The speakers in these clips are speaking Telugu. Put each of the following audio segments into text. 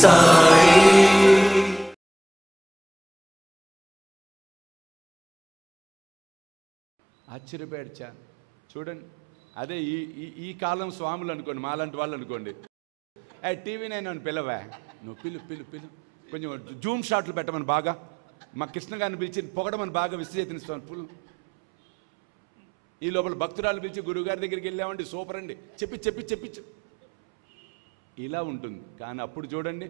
సాయి ఆశ్చర్యపోయాడు చాంద్. చూడండి, అదే ఈ కాలం స్వాములు అనుకోండి, మాలాంటి వాళ్ళు అనుకోండి, టీవీ నేను పిల్లవా, నువ్వు పిలు కొంచెం జూమ్ షాట్లు పెట్టమని బాగా, మా కృష్ణ గారిని పిలిచి పొగడమని బాగా విశ్వచేతనిస్తాను పులు. ఈ లోపల భక్తురాలు పిలిచి గురువుగారి దగ్గరికి వెళ్ళామండి, సూపర్ అండి, చెప్పించు ఇలా ఉంటుంది. కానీ అప్పుడు చూడండి,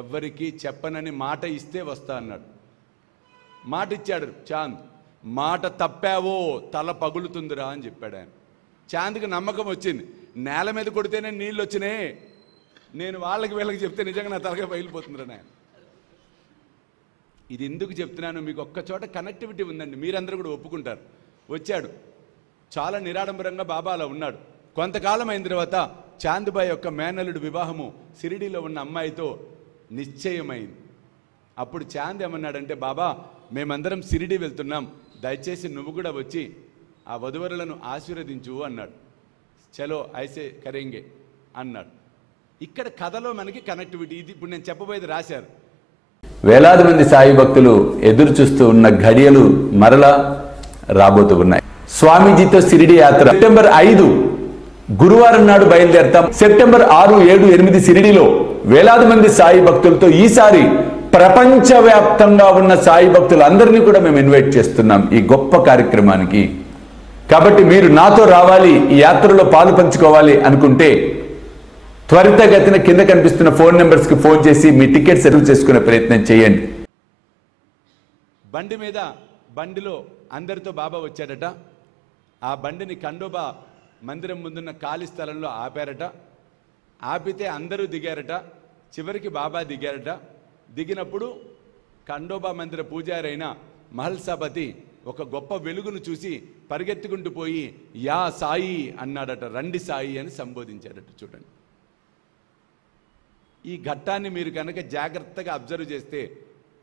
ఎవ్వరికీ చెప్పనని మాట ఇస్తే వస్తా అన్నాడు. మాట ఇచ్చాడు చాంద్. మాట తప్పావో తల పగులుతుందిరా అని చెప్పాడు ఆయన. చాంద్కి నమ్మకం వచ్చింది. నేల మీద కొడితేనే నీళ్ళు వచ్చినాయి, నేను వీళ్ళకి చెప్తే నిజంగా నా తలగా పగిలిపోతుందిరా నాయన. ఇది ఎందుకు చెప్తున్నాను, మీకు ఒక్క చోట కనెక్టివిటీ ఉందండి, మీరందరూ కూడా ఒప్పుకుంటారు. వచ్చాడు, చాలా నిరాడంబరంగా బాబా అలా ఉన్నాడు. కొంతకాలం అయిన తర్వాత చాంద్బాయ్ యొక్క మేనల్లుడు వివాహము షిరిడీలో ఉన్న అమ్మాయితో నిశ్చయమైంది. అప్పుడు చాంద్ ఏమన్నాడంటే, బాబా మేమందరం షిరిడీ వెళ్తున్నాం, దయచేసి నువ్వు కూడా వచ్చి ఆ వధువరులను ఆశీర్వదించు అన్నాడు. చలో ఐసే కరేంగే అన్నాడు. ఇక్కడ కథలో మనకి కనెక్టివిటీ, ఇది ఇప్పుడు నేను చెప్పబోయేది రాశారు. వేలాది మంది సాయి భక్తులు ఎదురు చూస్తూ ఉన్న ఘడియలు మరలా రాబోతూ ఉన్నాయి. స్వామీజీతో షిరిడి యాత్ర సెప్టెంబర్ 5 గురువారం నాడు బయలుదేరతాం. సెప్టెంబర్ 6, 7, 8 షిరిడిలో వేలాది మంది సాయి భక్తులతో ఈసారి ప్రపంచవ్యాప్తంగా ఉన్న సాయి భక్తులందరినీ కూడా మేము ఇన్వైట్ చేస్తున్నాం ఈ గొప్ప కార్యక్రమానికి. కాబట్టి మీరు నాతో రావాలి, ఈ యాత్రలో పాలు పంచుకోవాలి అనుకుంటే త్వరితగతిన కింద కనిపిస్తున్న ఫోన్ నెంబర్స్కి ఫోన్ చేసి మీ టికెట్ సెటిల్ చేసుకునే ప్రయత్నం చేయండి. బండిలో అందరితో బాబా వచ్చాడట. ఆ బండిని ఖండోబా మందిరం ముందున్న ఖాళీ స్థలంలో ఆపారట. ఆపితే అందరూ దిగారట. చివరికి బాబా దిగారట. దిగినప్పుడు ఖండోబా మందిర పూజారైన మహల్సాపతి ఒక గొప్ప వెలుగును చూసి పరిగెత్తుకుంటూ పోయి యా సాయి అన్నాడట. రండి సాయి అని సంబోధించాడట. చూడండి, ఈ ఘట్టాన్ని మీరు కనుక జాగ్రత్తగా అబ్జర్వ్ చేస్తే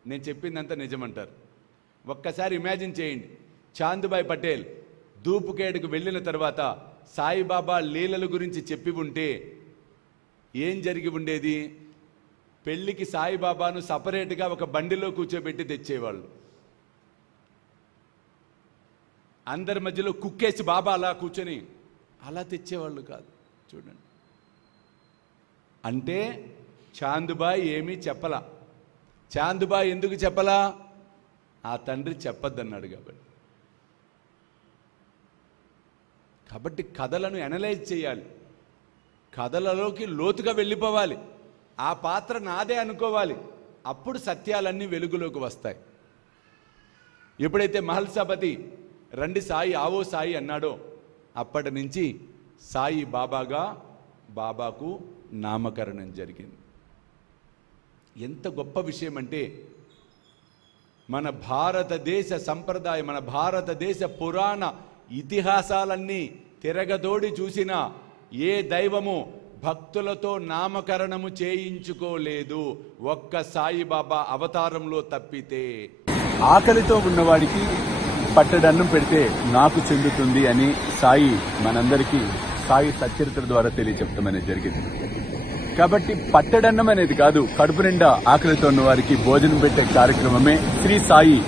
నేను చెప్పిందంతా నిజమంటారు. ఒక్కసారి ఇమాజిన్ చేయండి, చాంద్బాయ్ పటేల్ దూపుకేడుకు వెళ్ళిన తర్వాత సాయిబాబా లీలల గురించి చెప్పి ఉంటే ఏం జరిగి ఉండేది? పెళ్లికి సాయిబాబాను సపరేట్గా ఒక బండిలో కూర్చోబెట్టి తెచ్చేవాళ్ళు. అందరి మధ్యలో కుక్కేసి బాబా అలా కూర్చొని అలా తెచ్చేవాళ్ళు కాదు. చూడండి, అంటే చాంద్బాయ్ ఏమీ చెప్పలా. చాంద్బాయ్ ఎందుకు చెప్పలా? ఆ తండ్రి చెప్పొద్దన్నాడు కాబట్టి కథలను అనలైజ్ చేయాలి, కథలలోకి లోతుగా వెళ్ళిపోవాలి, ఆ పాత్ర నాదే అనుకోవాలి. అప్పుడు సత్యాలన్నీ వెలుగులోకి వస్తాయి. ఎప్పుడైతే మహల్సాపతి రండి సాయి ఆవో సాయి అన్నాడో అప్పటి నుంచి సాయి బాబాకు నామకరణం జరిగింది. ఎంత గొప్ప విషయం అంటే, మన భారతదేశ సంప్రదాయం, మన భారతదేశ పురాణ ఇతిహాసాలన్నీ తిరగదోడి చూసిన ఏ దైవము భక్తులతో నామకరణము చేయించుకోలేదు, ఒక్క సాయిబాబా అవతారంలో తప్పితే. ఆకలితో ఉన్నవాడికి పట్టడన్నం పెడితే నాకు చెందుతుంది అని సాయి మనందరికీ సాయి సచ్చరిత్ర ద్వారా తెలియచెప్తామనేది జరిగింది. కాబట్టి పట్టడన్నం అనేది కాదు, కడుపు నిండా ఆకలితో ఉన్న వారికి భోజనం పెట్టే కార్యక్రమమే శ్రీ సాయి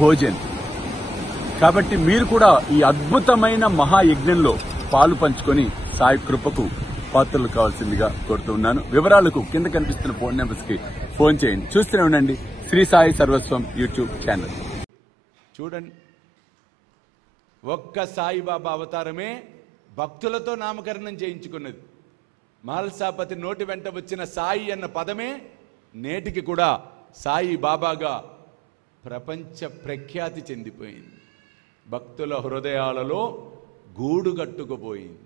భోజన్. కాబట్టి మీరు కూడా ఈ అద్భుతమైన మహాయజ్ఞంలో పాలు పంచుకొని సాయి కృపకు పాత్రలు కావాల్సిందిగా కోరుతున్నాను. వివరాలకు కింద కనిపిస్తున్న ఫోన్ నెంబర్స్ కి ఫోన్ చేయండి. చూస్తూనే ఉండండి శ్రీ సాయి సర్వస్వం యూట్యూబ్ ఛానల్. చూడండి, ఒక్క సాయిబాబా అవతారమే భక్తులతో నామకరణం చేయించుకున్నది. మహల్సాపతి నోటి వెంట వచ్చిన సాయి అన్న పదమే నేటికి కూడా సాయి బాబాగా ప్రపంచ ప్రఖ్యాతి చెందిపోయింది, భక్తుల హృదయాలలో గూడు కట్టుకుపోయింది.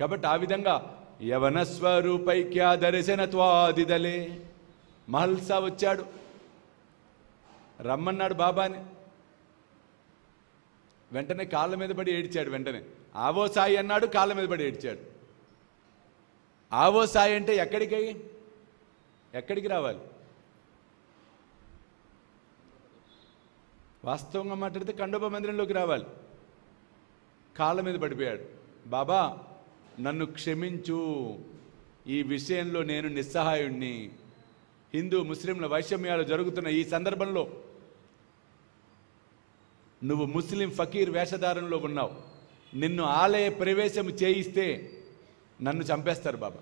కాబట్టి ఆ విధంగా యవన స్వరూపైక్య దర్శనత్వాదిదలే మహల్సా వచ్చాడు, రమ్మన్నాడు బాబాని. వెంటనే కాళ్ళ మీద పడి ఏడ్చాడు. వెంటనే ఆవో సాయి అన్నాడు, కాళ్ళ మీద పడి ఏడ్చాడు. ఆవో సాయి అంటే ఎక్కడికి రావాలి? వాస్తవంగా మాట్లాడితే ఖండోబా మందిరంలోకి రావాలి. కాళ్ళ మీద పడిపోయాడు. బాబా నన్ను క్షమించు, ఈ విషయంలో నేను నిస్సహాయుణ్ణి. హిందూ ముస్లింల వైషమ్యాలు జరుగుతున్న ఈ సందర్భంలో నువ్వు ముస్లిం ఫకీర్ వేషధారణలో ఉన్నావు. నిన్ను ఆలయ ప్రవేశం చేయిస్తే నన్ను చంపేస్తారు బాబా.